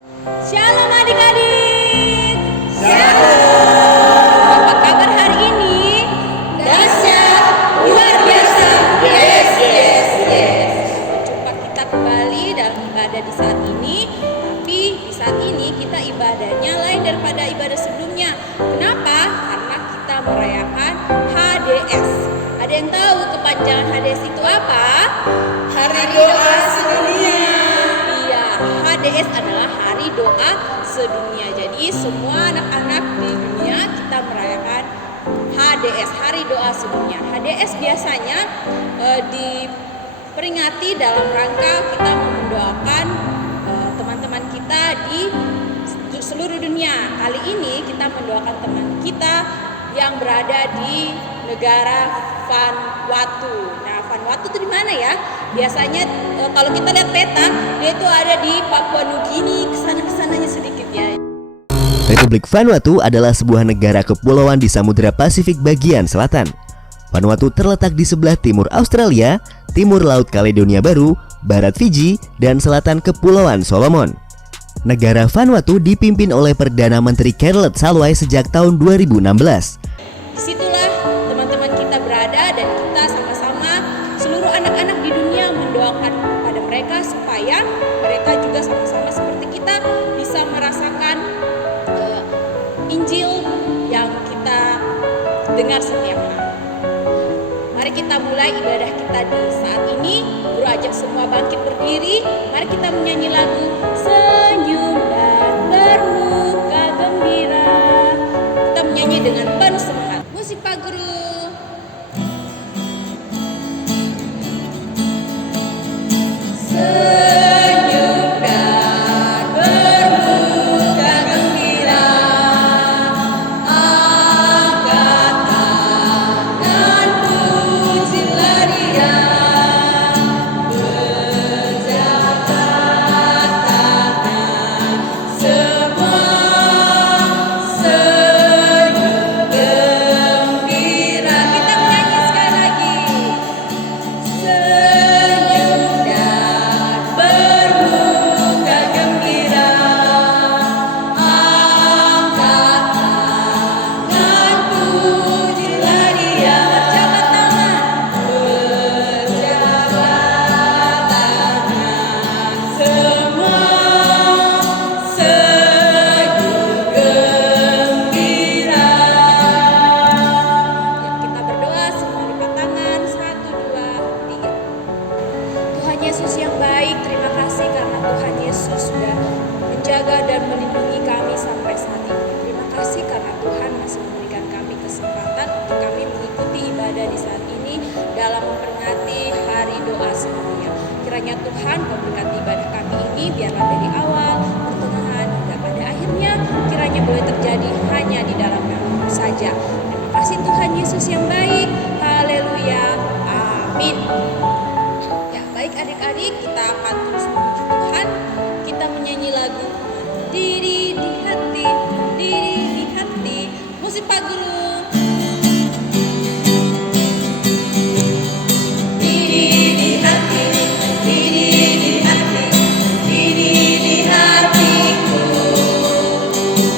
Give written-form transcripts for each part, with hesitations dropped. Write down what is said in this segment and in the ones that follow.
Shalom adik-adik. Shalom. Apa kabar hari ini? Dahsyat, luar biasa. Yes. Jumpa kita kembali dalam ibadah di saat ini. Tapi di saat ini kita ibadahnya lain daripada ibadah sebelumnya. Kenapa? Karena kita merayakan HDS. Ada yang tahu kepanjangan HDS itu apa? Hari doa sedunia. Iya, HDS adalah Hari Doa Sedunia. Jadi semua anak-anak di dunia kita merayakan HDS, Hari Doa Sedunia. HDS biasanya diperingati dalam rangka kita mendoakan teman-teman kita di seluruh dunia. Kali ini kita mendoakan teman kita yang berada di negara Vanuatu. Nah, Vanuatu itu di mana ya? Biasanya kalau kita lihat peta, dia itu ada di Papua Nugini, kesananya sedikit ya. Republik Vanuatu adalah sebuah negara kepulauan di Samudra Pasifik bagian selatan. Vanuatu terletak di sebelah timur Australia, timur Laut Kaledonia Baru, barat Fiji, dan selatan Kepulauan Solomon. Negara Vanuatu dipimpin oleh Perdana Menteri Carlet Salwai sejak tahun 2016. Disitulah teman-teman kita berada dan kita sama-sama seluruh anak-anak di dunia mendoakan pada mereka supaya mereka juga sama-sama seperti kita bisa merasakan Injil yang kita dengar setiap hari. Mari kita mulai ibadah kita di saat ini. Guru ajak semua bangkit berdiri. Mari kita menyanyi lagu Senyum dan Bermuka Gembira. Kita menyanyi dengan penuh semangat. Musik Pak Guru. Senyum dan bermuka gembira, angkat tangan pujilah Dia, berjabat tangan semua, senyum gembira. Kita menyanyi sekali lagi. Senyum dan bermuka gembira, angkat tangan pujilah Dia, berjabat tangan semua, senyum gembira. Kita berdoa semua lipat tangan. 1, 2, 3. Tuhan Yesus yang baik, terima kasih karena Tuhan Yesus sudah menjaga dan melindungi kami sampai saat ini. Terima kasih karena Tuhan masih memberikan kami kesempatan untuk kami mengikuti ibadah di saat ini dalam memperingati Hari Doa Sedunia. Kiranya Tuhan memberkati ibadah kami ini biarlah dari awal, pertengahan hingga pada akhirnya kiranya boleh terjadi hanya di dalam nama saja. Terima kasih Tuhan Yesus yang baik. Haleluya. Amin. Ya, baik adik-adik, kita akan terus memuji Tuhan. Kita menyanyi lagu Diri di hati, diri di hati. Musik Pak Guru. Diri di hati, diri di hati, diri di hatiku,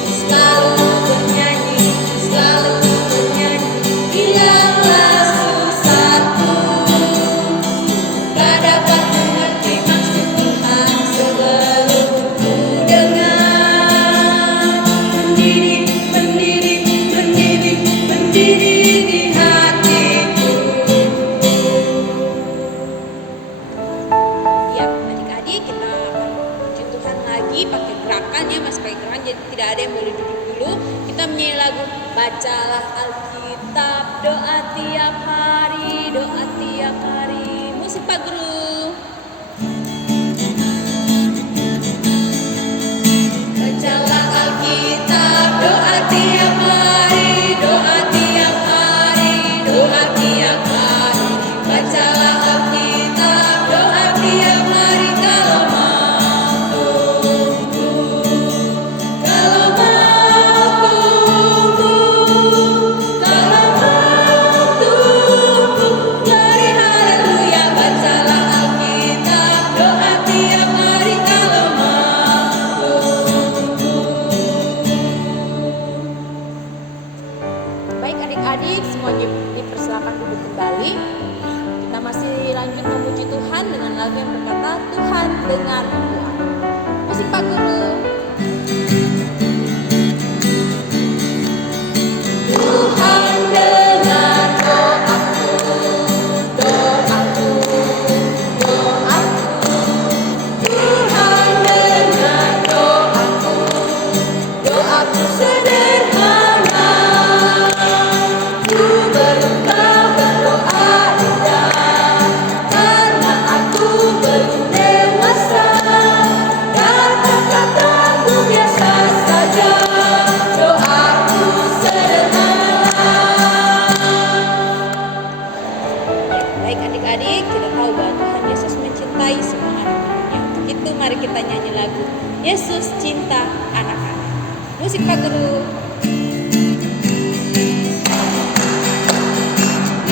selalu bernyanyi, hilanglah susahku, tak dapat mengerti maksud Tuhan sebelum ku dengar. Berdiri di hatiku. Ya, adik-adik, kita akan memuji Tuhan lagi pakai gerakan ya, mas pakai gerakan, jadi tidak ada yang boleh duduk dulu. Kita menyanyi lagu Bacalah Alkitab, doa tiap hari, doa tiap hari. Musik Pak Guru. Bacalah Alkitab, doa tiap hari, doa tiap hari, doa tiap hari. Bacalah Alkitab, doa tiap hari kalau mau tumbuh, kalau mau tumbuh, kalau mau tumbuh. Glory haleluya, bacalah kita anak-anak. Musik Pak Guru.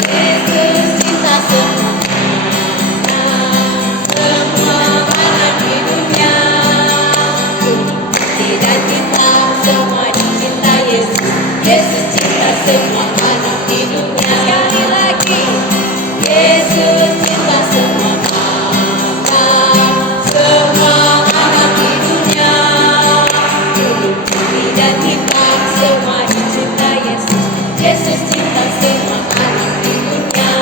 Yesus cinta semua anak di dunia. Tidak cinta semua dicinta Yesus. Yesus cinta semua anak di dunia. Sekali lagi, Yesus cinta semua anak di dunia. Tidak cinta semua dicinta Yesus. Yesus cinta semua anak di dunia.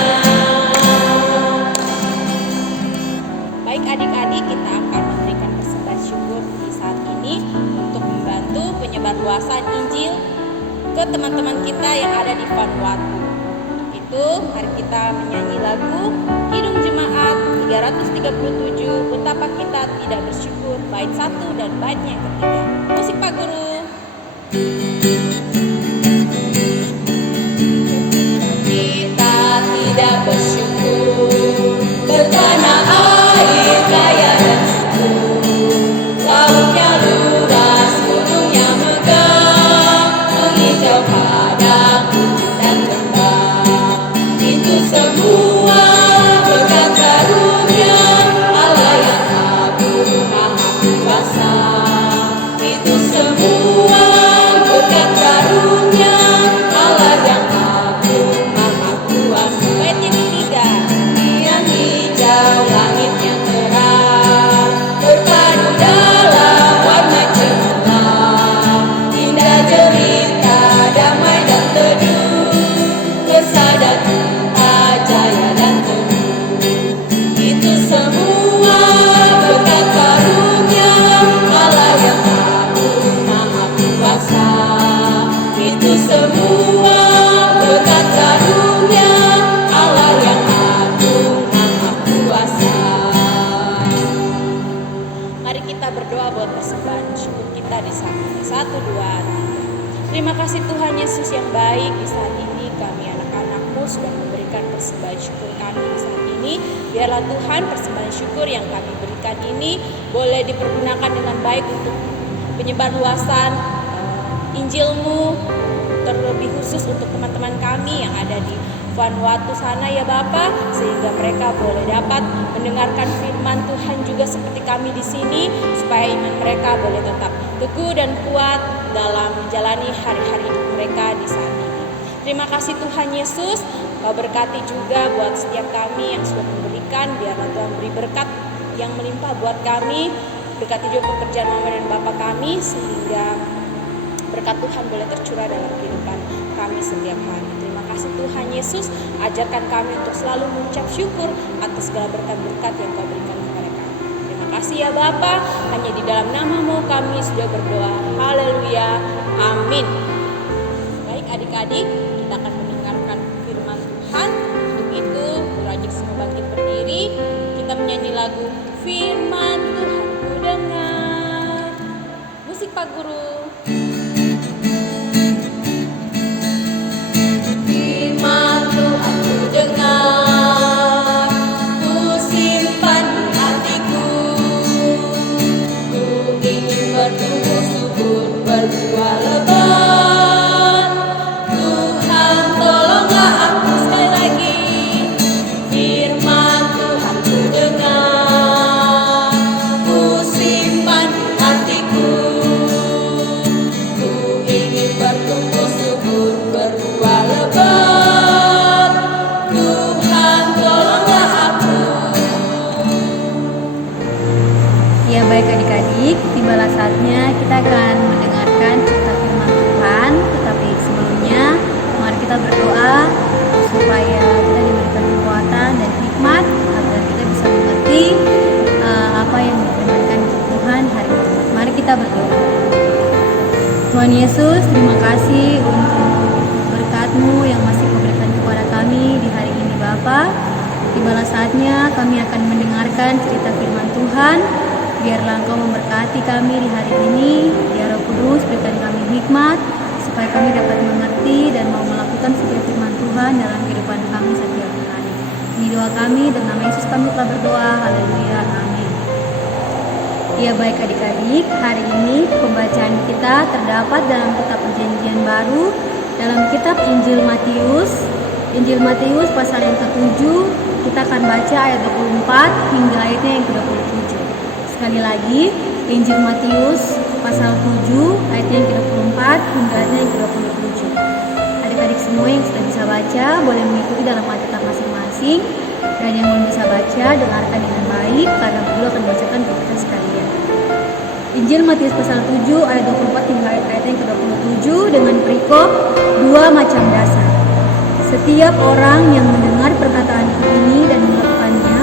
Baik adik-adik, kita akan memberikan persembahan syukur di saat ini untuk membantu penyebarluasan Injil ke teman-teman kita yang ada di Vanuatu. Itu mari kita menyanyi lagu Kidung Jemaat 337, Betapa Kita Tidak Bersyukur, bait 1 dan bait yang ketiga. Musik Pak Guru. Kita tidak bersyukur, bertanah air kaya dan subur, lautnya luas, gunungnya megah, menghijau padang, bukit dan lembah. Itu semua berkat karunia Allah yang agung maha kuasa. Itu semua berkat karunia Allah yang agung maha kuasa. Bait yang ketiga. Yang hijau langitnya terang, berpadu dalam warna cemerlang, indah jelita, damai dan teduh, bersada kita jaya dan teduh. Itu semua berkat karunia Allah yang agung maha kuasa. Itu semua berkat karunia Allah yang agung maha kuasa. Mari kita berdoa buat persembahan syukur kita di saat ini. 1, 2, 3. Terima kasih Tuhan Yesus yang baik, di saat ini kami anak-anak-Mu sudah memberikan persembahan syukur kami di saat ini. Biarlah Tuhan persembahan syukur yang kami berikan ini boleh dipergunakan dengan baik untuk penyebarluasan Injil-Mu, terlebih khusus untuk teman-teman kami yang ada di Vanuatu sana ya Bapa, sehingga mereka boleh dapat mendengarkan firman Tuhan juga seperti kami di sini, supaya iman mereka boleh tetap teguh dan kuat dalam menjalani hari-hari hidup mereka di saat ini. Terima kasih Tuhan Yesus, Kau berkati juga buat setiap kami yang sudah memberikan, biarlah Tuhan beri berkat yang melimpah buat kami, berkati juga pekerjaan Mama dan Bapa kami, sehingga berkat Tuhan boleh tercurah dalam kehidupan kami setiap hari. Terima kasih Tuhan Yesus, ajarkan kami untuk selalu mengucap syukur atas segala berkat-berkat yang Kau berikan kepada kami. Terima kasih ya Bapa, hanya di dalam nama-Mu kami sudah berdoa. Haleluya, amin. Baik adik-adik, kita akan mendengarkan firman Tuhan. Untuk itu, berajak semua bangkit berdiri. Kita menyanyi lagu Firman Tuhan ku dengar. Musik Pak Guru. Firman Tuhan ku dengar, ku simpan di hatiku, ku ingin bertumbuh subur, berbuah lebat. Tuhan tolonglah aku sekali lagi. Firman Tuhan ku dengar, ku simpan di hatiku, ku ingin bertumbuh subur, berbuah lebat. Tuhan tolonglah aku. Ya baik adik-adik, tibalah saatnya kita akan mendengarkan cerita firman Tuhan. Tetapi sebelumnya, mari kita berdoa supaya kita diberikan kekuatan dan hikmat agar kita bisa mengerti apa yang difirmankan Tuhan hari ini. Mari kita berdoa. Tuhan Yesus, terima kasih untuk berkat-Mu yang masih Kau berikan kepada kami di hari ini Bapa. Tibalah saatnya kami akan mendengarkan cerita firman Tuhan. Biarlah Engkau memberkati kami di hari ini. Ya Roh Kudus, berikan kami hikmat supaya kami dapat mengerti dan mau melakukan setiap firman Tuhan dalam kehidupan kami setiap hari. Ini doa kami, dalam nama Yesus kami telah berdoa. Haleluya, amin. Ya baik adik-adik, hari ini pembacaan kita terdapat dalam kitab Perjanjian Baru, dalam kitab Injil Matius. Injil Matius pasal yang ke-7, kita akan baca ayat 24 hingga ayatnya yang ke-27. Sekali lagi, Injil Matius pasal 7 ayatnya yang ke-24 hingga ayatnya yang ke-27. Adik-adik semua yang sudah bisa baca boleh mengikuti dalam Alkitab masing-masing, dan yang belum bisa baca dengarkan dengan baik karena guru akan bacakan untuk kita sekalian. Injil Matius pasal 7 ayat 24 hingga ayat yang ke-27 dengan perikop 2 macam dasar. Setiap orang yang mendengar perkataanku ini dan melakukannya,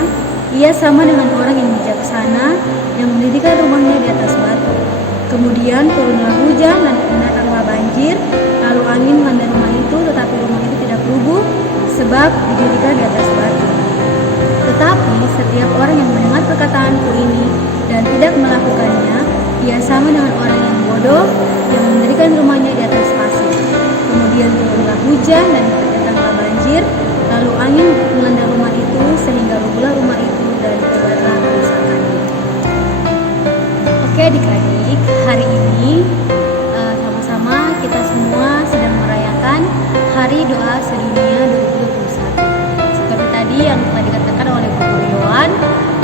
ia sama dengan orang yang bijaksana yang mendirikan rumahnya di atas batu. Kemudian turunlah hujan dan datanglah banjir, lalu angin melanda rumah itu, tetapi rumah itu tidak rubuh sebab didirikan di atas batu. Tetapi setiap orang yang mendengar perkataanku ini dan tidak melakukannya, ia sama dengan orang yang bodoh yang mendirikan rumahnya di atas pasir. Kemudian turunlah hujan dan datanglah banjir, lalu angin melanda rumah itu sehingga rubuhlah rumah itu dan hebatlah kerusakannya. Oke adik-adik, hari ini sama-sama kita semua sedang merayakan Hari Doa Sedunia 2021. Seperti tadi yang telah dikatakan oleh Guru Yohan,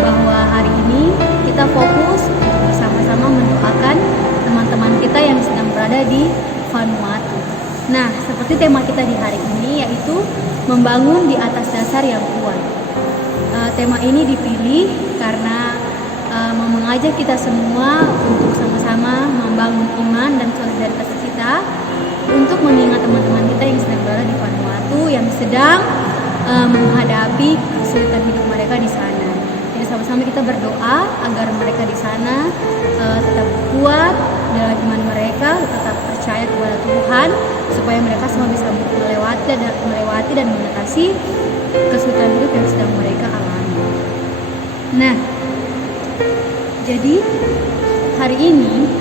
bahwa hari ini kita fokus untuk bersama-sama mendoakan teman-teman kita yang sedang berada di Vanuatu. Nah, seperti tema kita di hari ini yaitu membangun di atas dasar yang kuat. Tema ini dipilih karena mengajak kita semua untuk sama-sama membangun iman dan solidaritas kita untuk mengingat teman-teman kita yang sedang berada di Vanuatu yang sedang menghadapi kesulitan hidup mereka di sana. Jadi sama-sama kita berdoa agar mereka di sana tetap kuat dalam iman mereka, tetap percaya kepada Tuhan supaya mereka semua bisa melewati dan mengatasi kesulitan hidup yang sedang mereka alami. Nah, jadi hari ini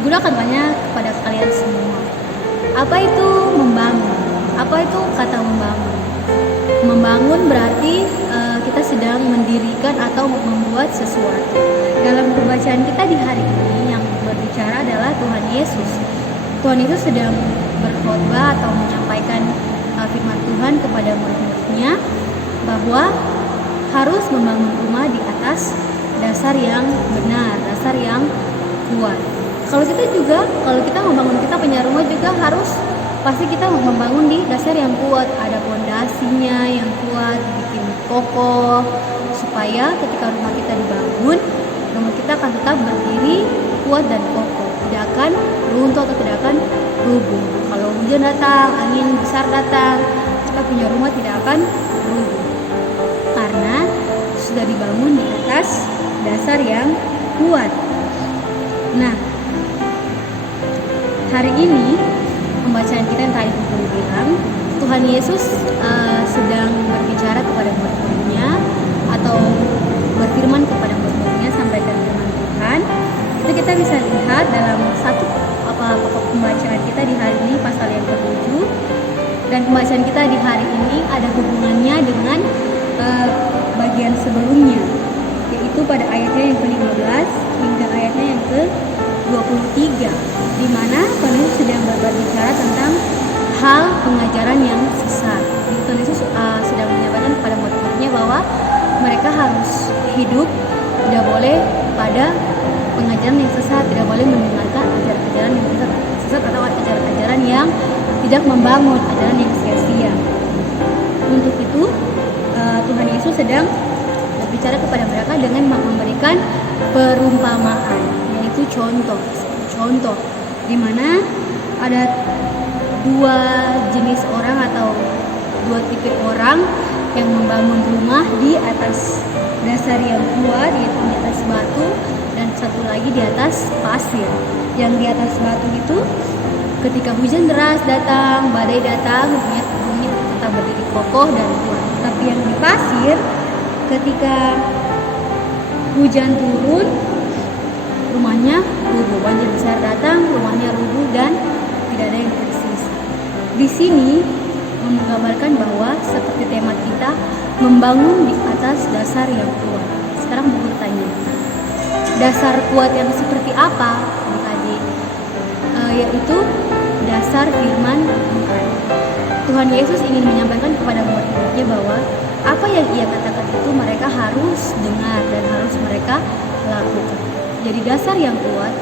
Guru akan tanya kepada kalian semua, apa itu membangun? Apa itu kata membangun? Membangun berarti kita sedang mendirikan atau membuat sesuatu. Dalam pembacaan kita di hari ini yang berbicara adalah Tuhan Yesus. Tuhan Yesus sedang berkhotbah atau menyampaikan firman Tuhan kepada murid-muridnya bahwa harus membangun rumah di atas dasar yang benar, dasar yang kuat. Kalau kita membangun, kita punya rumah juga harus pasti kita membangun di dasar yang kuat, ada pondasinya yang kuat, bikin kokoh, supaya ketika rumah kita dibangun, rumah kita akan tetap berdiri kuat dan kokoh, tidak akan runtuh atau tidak akan rubuh. Kalau hujan datang, angin besar datang, kita punya rumah tidak akan rubuh karena sudah dibangun di atas dasar yang kuat. Nah, hari ini pembacaan kita yang tadi Guru bilang, Tuhan Yesus sedang berbicara kepada murid-muridnya atau berfirman kepada murid-muridnya, sampaikan firman Tuhan. Itu kita bisa lihat dalam pokok pembacaan kita di hari ini pasal yang ke-7, dan pembacaan kita di hari ini ada hubungannya dengan bagian sebelumnya, yaitu pada ayatnya yang ke-15 hingga ayatnya yang ke-23, di mana Tuhan Yesus sedang berbicara tentang hal pengajaran yang sesat. Jadi Tuhan Yesus sedang menyampaikan kepada murid-muridnya bahwa mereka harus hidup tidak boleh pada pengajaran yang sesat, tidak boleh mendengarkan ajaran-ajaran yang sesat atau ajaran-ajaran yang tidak membangun, ajaran yang sia-sia. Untuk itu Tuhan Yesus sedang berbicara kepada mereka dengan memberikan perumpamaan, yaitu contoh, di mana ada dua jenis orang atau dua tipe orang yang membangun rumah di atas dasar yang kuat, yaitu di atas batu, dan satu lagi di atas pasir. Yang di atas batu itu ketika hujan deras datang, badai datang, rumahnya tetap berdiri kokoh dan kuat. Tapi yang di pasir, ketika hujan turun, rumahnya rubuh. Banjir besar datang, rumahnya rubuh dan tidak ada yang tersisa. Di sini menggambarkan bahwa seperti tema kita, membangun di atas dasar yang kuat. Sekarang Guru tanya, dasar kuat yang seperti apa, adik-adik? Yaitu dasar firman Tuhan. Tuhan Yesus ingin menyampaikan kepada murid-muridnya bahwa apa yang ia katakan itu mereka harus dengar dan harus mereka lakukan. Jadi dasar yang kuat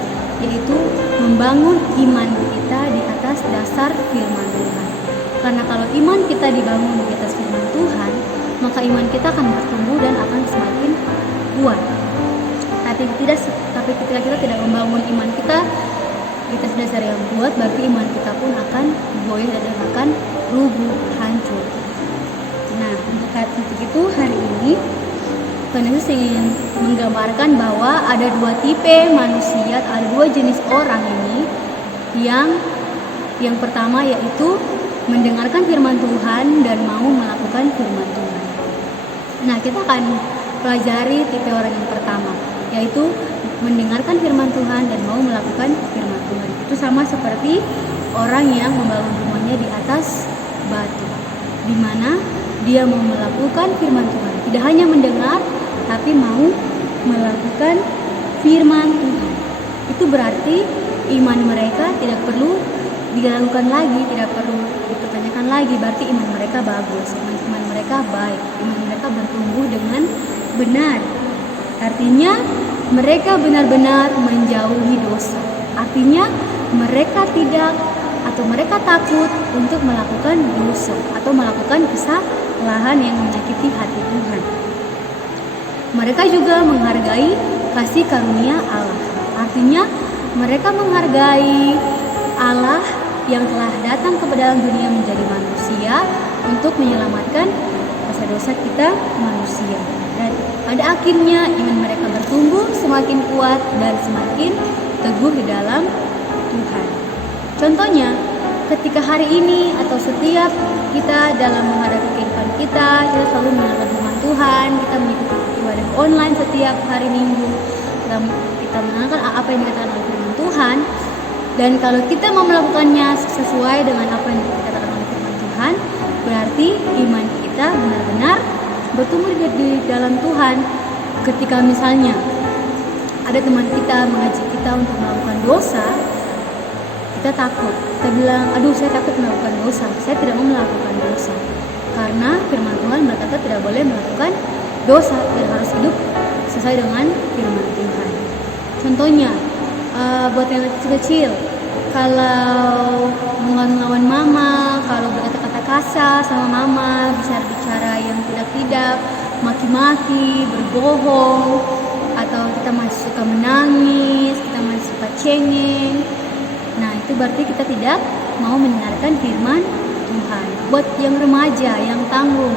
yaitu membangun iman kita di atas dasar firman Tuhan. Karena kalau iman kita dibangun di atas firman Tuhan, maka iman kita akan bertumbuh dan akan semakin kuat. Tapi ketika kita tidak membangun iman kita di atas dasar yang kuat, berarti iman kita pun akan goyah dan akan rubuh, hancur. Nah, untuk itu hari ini Tuhan Yesus ingin menggambarkan bahwa ada dua tipe manusia, ada dua jenis orang ini. Yang pertama yaitu mendengarkan firman Tuhan dan mau melakukan firman Tuhan. Nah, kita akan pelajari tipe orang yang pertama, yaitu mendengarkan firman Tuhan dan mau melakukan firman Tuhan. Itu sama seperti orang yang membangun rumahnya di atas batu, di mana dia mau melakukan firman Tuhan. Tidak hanya mendengar, tapi mau melakukan firman Tuhan. Itu berarti iman mereka tidak perlu diragukan lagi, tidak perlu dipertanyakan lagi. Berarti iman mereka bagus, iman mereka baik, iman mereka bertumbuh dengan benar. Artinya mereka benar-benar menjauhi dosa. Artinya mereka tidak atau mereka takut untuk melakukan dosa atau melakukan kesalahan yang menyakiti hati Tuhan. Mereka juga menghargai kasih karunia Allah. Artinya mereka menghargai Allah yang telah datang ke dalam dunia menjadi manusia untuk menyelamatkan dosa-dosa kita manusia. Dan pada akhirnya iman mereka bertumbuh semakin kuat dan semakin teguh di dalam Tuhan. Contohnya, ketika hari ini atau setiap kita dalam menghadapi kehidupan kita selalu mendengarkan firman Tuhan, kita mengikuti ibadah online setiap hari Minggu, kita mendengarkan apa yang dikatakan oleh firman Tuhan. Dan kalau kita mau melakukannya sesuai dengan apa yang dikatakan oleh firman Tuhan, berarti iman kita benar-benar bertumbuh di dalam Tuhan. Ketika misalnya ada teman kita mengajak kita untuk melakukan dosa, kita takut. Kita bilang, aduh saya takut melakukan dosa, saya tidak mau melakukan dosa. Karena firman Tuhan berkata tidak boleh melakukan dosa dan harus hidup sesuai dengan firman Tuhan. Contohnya, buat yang kecil-kecil, kalau melawan mama, kalau berkata-kata kasar sama mama, bicara yang tidak, maki-maki, berbohong, atau kita masih suka menangis, kita masih suka cengeng. Nah, itu berarti kita tidak mau mendengarkan firman Tuhan. Buat yang remaja, yang tanggung,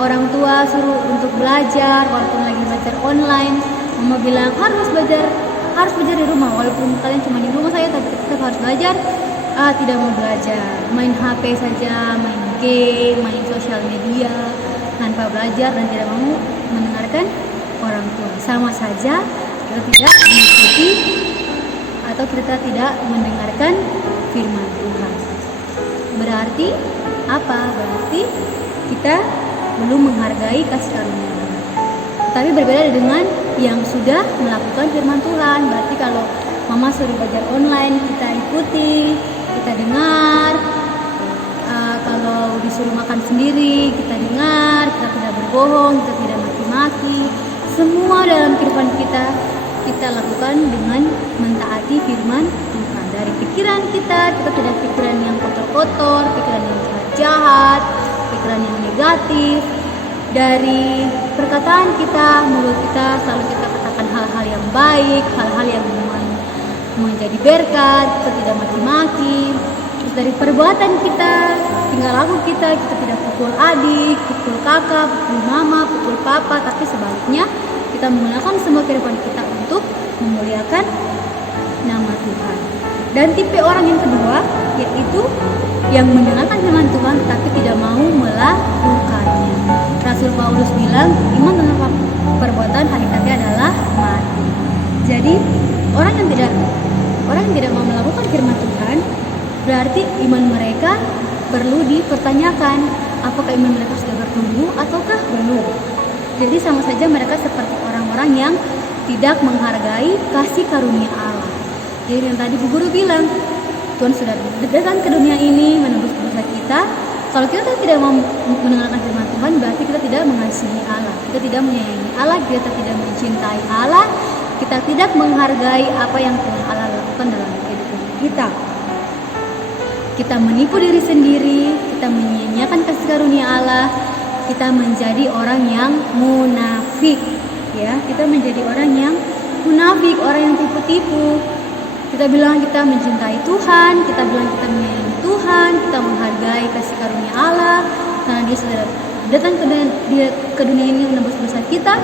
orang tua suruh untuk belajar, walaupun lagi belajar online, mama bilang harus belajar di rumah, walaupun kalian cuma di rumah saya, tapi tetap harus belajar. Tidak mau belajar, main HP saja, main game, main sosial media, tanpa belajar dan tidak mau mendengarkan orang tua. Sama saja kita tidak mengikuti atau kita tidak mendengarkan firman Tuhan. Berarti apa? Berarti kita belum menghargai kasih karunia. Tapi berbeda dengan yang sudah melakukan firman Tuhan. Berarti kalau mama suruh belajar online, kita ikuti, kita dengar. Kalau disuruh makan sendiri, kita dengar, kita tidak berbohong, kita tidak maki-maki. Semua dalam kehidupan kita lakukan dengan mentaati firman Tuhan. Dari pikiran kita tidak pikiran yang kotor-kotor, pikiran yang jahat, pikiran yang negatif. Dari perkataan kita, mulut kita selalu kita katakan hal-hal yang baik, hal-hal yang menjadi berkat, kita tidak maki-maki. Terus dari perbuatan kita, tinggal laku kita tidak pukul adik, pukul kakak, pukul mama, pukul papa, tapi sebaliknya kita menggunakan semua kehidupan kita untuk memuliakan nama Tuhan. Dan tipe orang yang kedua yaitu yang mendengarkan firman Tuhan tapi tidak mau melakukannya. Rasul Paulus bilang iman tanpa perbuatan hakikatnya adalah mati. Jadi orang yang tidak mau melakukan firman Tuhan berarti iman mereka perlu dipertanyakan, apakah iman mereka sudah bertumbuh ataukah belum. Jadi sama saja mereka seperti orang-orang yang tidak menghargai kasih karunia Allah. Jadi yang tadi Bu Guru bilang, Tuhan sudah datang ke dunia ini menebus dosa kita. Kalau kita tidak mau mendengarkan firman Tuhan, berarti kita tidak mengasihi Allah, kita tidak menyayangi Allah, kita tidak mencintai Allah, kita tidak menghargai apa yang telah Allah lakukan dalam kehidupan kita. Kita menipu diri sendiri, kita menyia-nyiakan kasih karunia Allah, kita menjadi orang yang munafik, ya. Kita menjadi orang yang munafik, orang yang tipu-tipu. Kita bilang kita mencintai Tuhan, kita bilang kita menyayangi Tuhan, kita menghargai kasih karunia Allah karena Dia sudah datang ke dunia ini menebus dosa kita.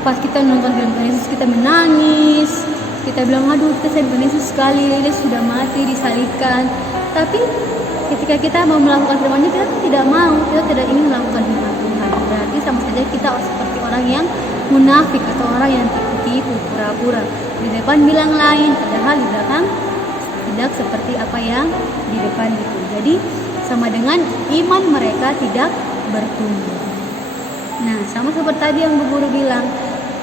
Pas kita nonton film Yesus, kita menangis, kita bilang aduh kita sayang Yesus sekali, Dia sudah mati disalibkan. Tapi ketika kita mau melakukan firman-Nya, kita tidak mau, kita tidak ingin melakukan firman Tuhan. Berarti sama saja kita seperti orang yang munafik atau orang yang tipu-tipu, pura-pura. Di depan bilang lain, padahal di belakang tidak seperti apa yang di depan itu. Jadi sama dengan iman mereka tidak bertumbuh. Nah, sama seperti tadi yang Bu Guru bilang,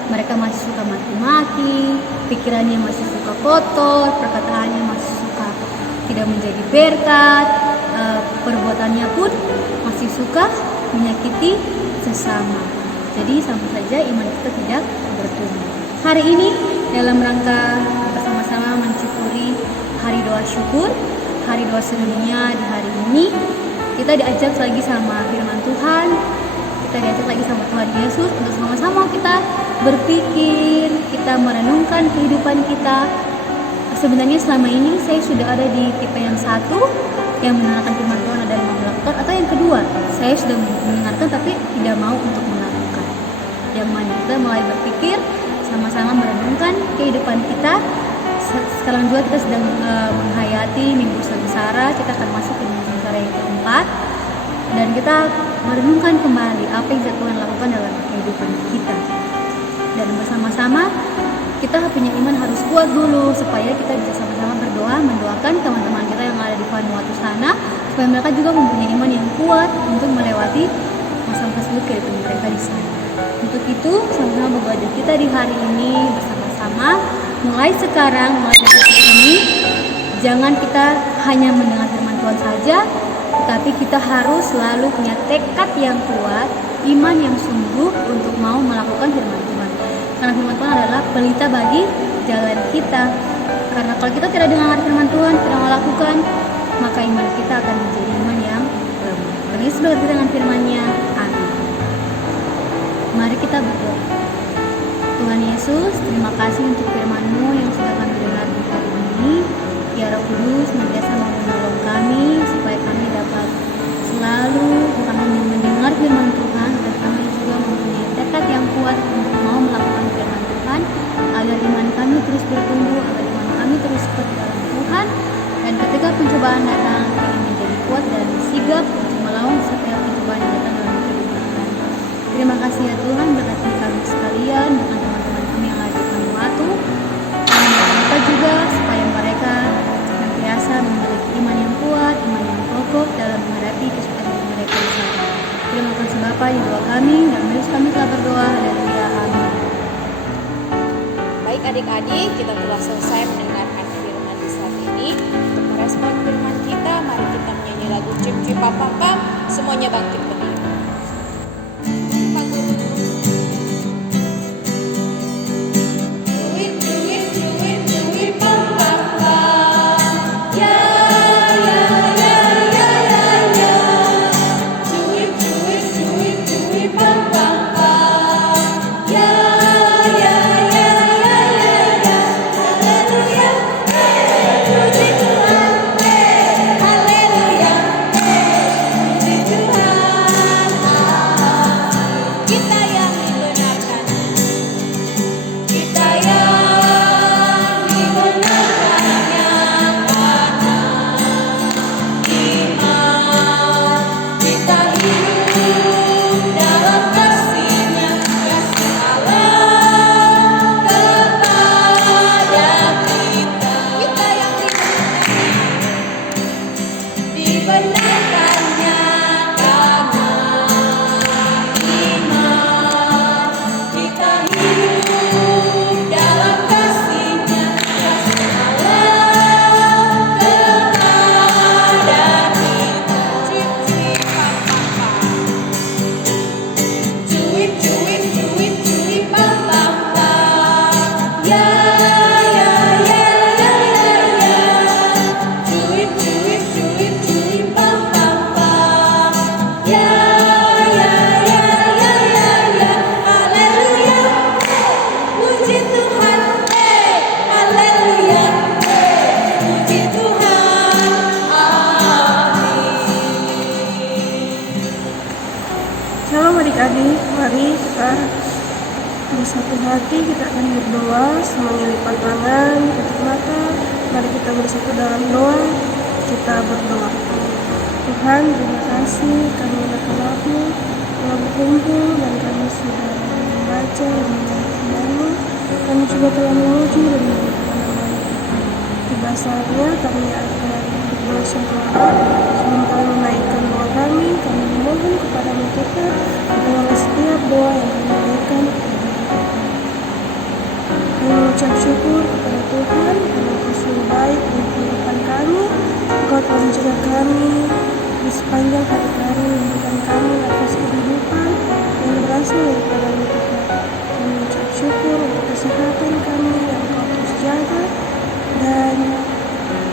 mereka masih suka maki-maki, pikirannya masih suka kotor, perkataannya masih suka tidak menjadi berkat, perbuatannya pun masih suka menyakiti sesama. Jadi sama saja iman kita tidak bertumbuh. Hari ini dalam rangka bersama-sama mensyukuri Hari Doa Syukur, Hari Doa Sedunia di hari ini, kita diajak lagi sama firman Tuhan, kita diajak lagi sama Tuhan Yesus untuk sama-sama kita berpikir, kita merenungkan kehidupan kita. Sebenarnya selama ini saya sudah ada di tipe yang satu, yang mendengarkan firman Tuhan dan mau melakukan, atau yang kedua, saya sudah mendengarkan tapi tidak mau untuk melakukan. Yang mana kita mulai berpikir, sama-sama merenungkan kehidupan kita. Sekarang juga kita sedang menghayati Minggu Sengsara, kita akan masuk ke Minggu Sengsara yang keempat, dan kita merenungkan kembali apa yang Tuhan lakukan dalam kehidupan kita. Dan bersama-sama kita punya iman harus kuat dulu supaya kita bisa sama-sama berdoa, mendoakan teman-teman kita yang ada di Vanuatu sana, supaya mereka juga mempunyai iman yang kuat untuk melewati masa-masa sulit kehidupan mereka di sana. Untuk itu, sama-sama berdoa kita di hari ini bersama-sama. Mulai sekarang, mulai dari detik ini, jangan kita hanya mendengar firman Tuhan saja, tapi kita harus selalu punya tekad yang kuat, iman yang sungguh untuk mau melakukan firman Tuhan. Karena firman Tuhan adalah pelita bagi jalan kita. Karena kalau kita tidak dengar firman Tuhan, tidak melakukan, maka iman kita akan menjadi iman yang lemah. Karena Yesus berkata dengan firman-Nya, amin. Mari kita berdoa. Tuhan Yesus, terima kasih untuk firman-Mu yang sudah kami dengar di hari ini. Ya Roh Kudus, senantiasa mau menolong kami supaya kami dapat selalu bukan hanya mendengar firman Tuhan, dan kami juga mempunyai tekad yang kuat untuk mau melakukan firman Tuhan, agar iman kami terus bertumbuh, agar iman kami terus kuat dalam Tuhan, dan ketika pencobaan datang, kami menjadi kuat dan sigap untuk melawan setiap pencobaan yang datang dalam kehidupan kami. Terima kasih ya Tuhan, berkati kami sekalian dengan teman-teman kami yang ada di Vanuatu. Kami berdoa juga supaya mereka senantiasa memiliki iman yang kuat, iman yang kokoh dalam menghadapi kesulitan mereka di sana. Terima kasih Bapa di doa kami, dan Yesus kami telah berdoa. Haleluya, amin. Baik adik-adik, kita telah selesai mendengarkan firman di saat ini. Untuk merespon firman kita, mari kita menyanyi lagu Cip Cip Pam Pam Pam. Semuanya bangkit berdiri. Pak Guru. Haleluya, puji Tuhan. hati kita akan berdoa, semuanya lipat tangan, tutup mata. Mari kita bersatu dalam doa. Kita berdoa. Tuhan, terima kasih kami anak-anakmu telah berkumpul dan kami sudah membaca dan mendengar. Kami juga telah menguji dan mendengar nama Tuhan. Tiba saatnya kami akan berdoa syafaat. Sebelum kami menaikkan doa kami memohon kepada-Mu Tuhan, dengan setiap doa yang kami naikkan kepada Tuhan. Kami mengucap syukur kepada Tuhan karena Engkau baik di kehidupan kami. Engkau telah menjaga kami di sepanjang hari kami, memberikan kami nafas kehidupan yang berasal daripada-Mu Tuhan. Kami mengucap syukur untuk kesehatan kami yang Engkau terus jaga, dan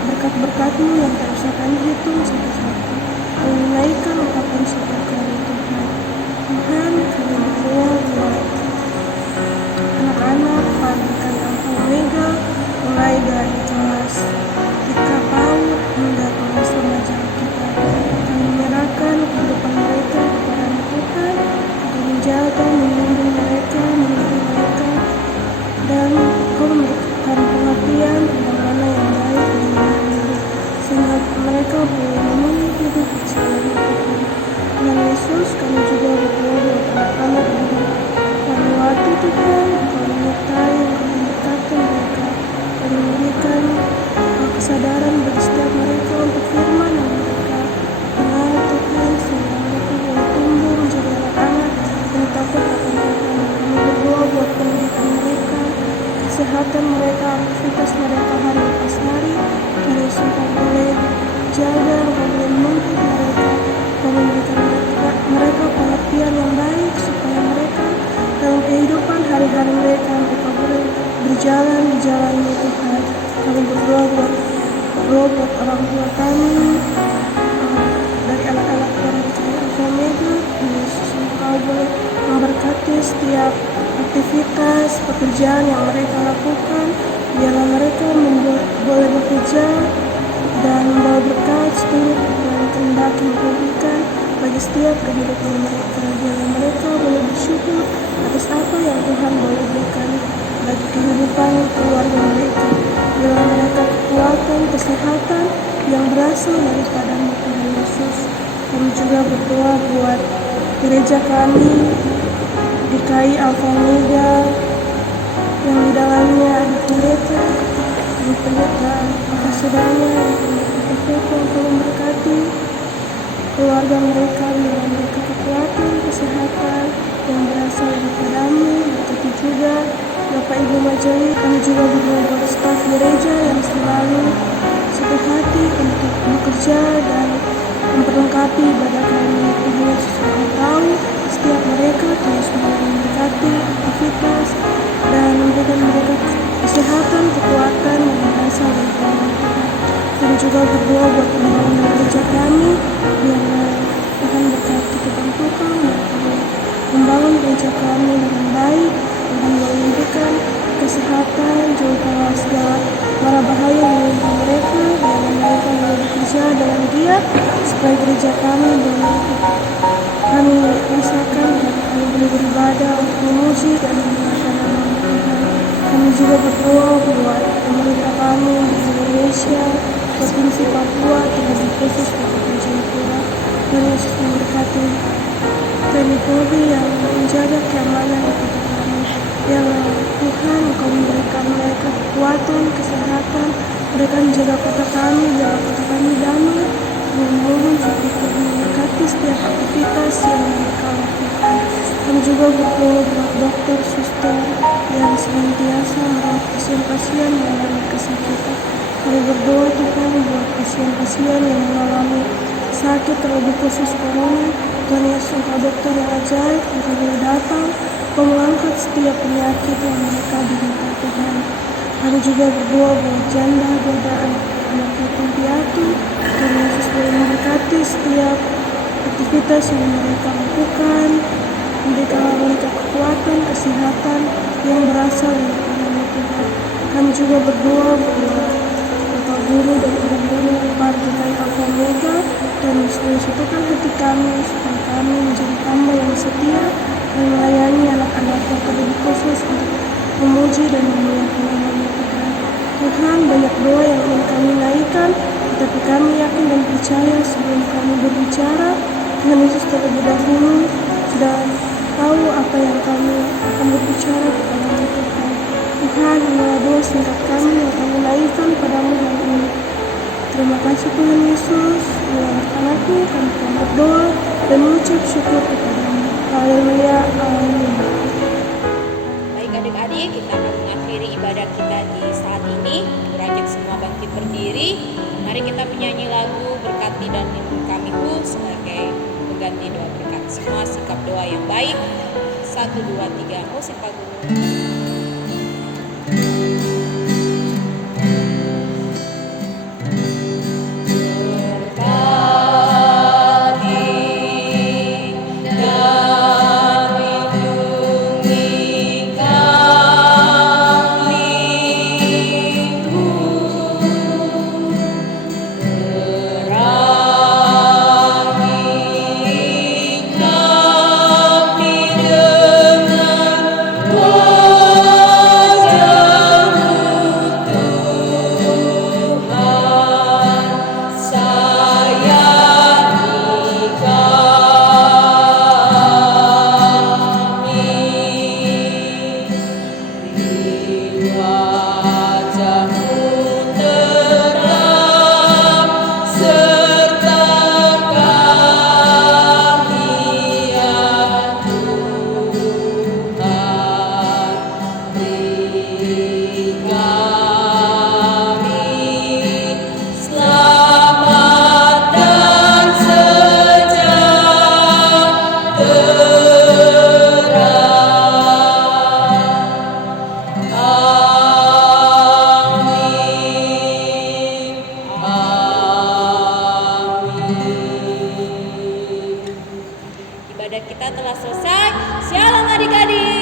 berkat-berkat-Mu yang tak usah kami hitung satu-satu. Kami menaikkan ungkapan syukur kami Tuhan. Tuhan, kami berdoa buat anak-anak pendidikan Alfa Omega, mulai dari kelas 3 PAUD hingga kelas remaja kita. Kami menyerahkan kehidupan mereka kepada Tuhan, untuk menjaga, melindungi mereka, dan Kau memberikan pengertian tentang mana yang baik dan mana yang buruk, sehingga mereka boleh memilih hidup bersama Tuhan. Dan Yesus, kami juga berdoa buat anak-anak dari Vanuatu Tuhan, Engkau menyertai, Engkau memberkati mereka, Engkau memberikan kesadaran bagi setiap mereka untuk firman yang mereka dengar Tuhan, sehingga mereka boleh tumbuh menjadi anak-anak yang takut akan Tuhan. Kami berdoa buat pendidikan mereka, kesehatan mereka, aktivitas mereka hari lepas hari. Yesus, Engkau boleh jaga, Engkau boleh menuntut mereka, Engkau memberikan mereka pengertian yang baik, supaya mereka dalam kehidupan hari-hari mereka mereka boleh berjalan di jalan-Mu Tuhan. Kami berdoa buat orang tua kami, dari anak-anak yang percaya Alfa Omega. Yesus, Engkau boleh memberkati setiap aktivitas pekerjaan yang mereka lakukan. Biarlah mereka boleh bekerja dan membawa berkat seturut dengan kehendak yang Kau berikan bagi setiap kehidupan mereka. Biarlah mereka boleh bersyukur atas apa yang Tuhan boleh berikan bagi kehidupan keluarga mereka. Biarlah mereka kekuatan, kesehatan yang berasal daripada-Mu Tuhan Yesus. Kami juga berdoa buat gereja kami, DKI Alfa Omega, yang di dalamnya ada pendeta, di pendeta Pahasadanya, di pendeta Koko, Engkau memberkati keluarga mereka, biarlah mereka kekuatan, kesehatan yang berasal daripada-Mu. Berkati juga Bapak Ibu Majelis. Kami juga berdoa buat staf gereja yang selalu satu hati untuk bekerja dan memperlengkapi ibadah kami. Tuhan Yesus, Engkau tahu setiap mereka terus memberkati aktivitas dan memberikan mereka kesehatan, kekuatan yang berasal daripada Tuhan. Kami juga berdoa buat pembangunan gereja kami, biarlah Tuhan berkati kebentukan dan membangun gereja kami dengan baik. Tuhan boleh memberikan kesehatan, jauhkanlah segala mara bahaya yang menimpa mereka, biarlah mereka boleh bekerja dengan giat, supaya gereja kami boleh kami rasakan dan kami boleh beribadah untuk memuji dan memuliakan nama Tuhan. Kami juga berdoa buat pemerintah kami di Indonesia, Provinsi Papua, terlebih khusus Kabupaten Jayapura. Dan Yesus memberkati TNI Polri yang menjaga keamanan di kota kami. Biarlah Tuhan Engkau memberikan mereka kekuatan, kesehatan, mereka menjaga kota kami, biarlah kota kami damai. Kami memohon supaya Tuhan memberkati setiap aktivitas yang mereka lakukan. Kami juga berdoa buat dokter, suster yang senantiasa merawat pasien-pasien yang mengalami kesakitan. Kami berdoa Tuhan buat pasien-pasien yang mengalami sakit, terlebih khusus corona. Tuhan Yesus, Engkau dokter yang ajaib, Engkau boleh datang, Engkau mengangkat setiap penyakit yang mereka derita Tuhan. Kami juga berdoa buat janda, godaan, anak yatim piatu. Tuhan Yesus boleh memberkati setiap aktivitas yang mereka lakukan. Memberikanlah mereka kekuatan, kesehatan yang berasal dari Tuhan. Kami juga berdoa buat Bapak Guru dan Ibu-Guru Partai Alfa Omega, dan Yesus satukan hati kami supaya kami menjadi hamba yang setia dan melayani anak-anak yang terlebih khusus untuk memuji dan memuliakan nama Tuhan. Tuhan, banyak doa yang ingin kami naikkan, tetapi kami yakin dan percaya sebelum kami berbicara, Tuhan Yesus terlebih dahulu sudah tahu apa yang kami akan berbicara kepada Tuhan. Tuhan, inilah doa singkat kami yang kami naikkan padamu hari ini. Terima kasih Tuhan Yesus, inilah anakku, kami telah berdoa dan mengucap syukur kepadamu. Haleluya, amin. Baik adik-adik, kita akan mengakhiri ibadah kita di saat ini. Mengajak semua bangkit berdiri. Mari kita menyanyi lagu Berkati dan Lindungi Kami-Ku sebagai pengganti doa berkat. Semua sikap doa yang baik. 1, 2, 3, musik lagu. Ibadah kita telah selesai. Shalom adik-adik.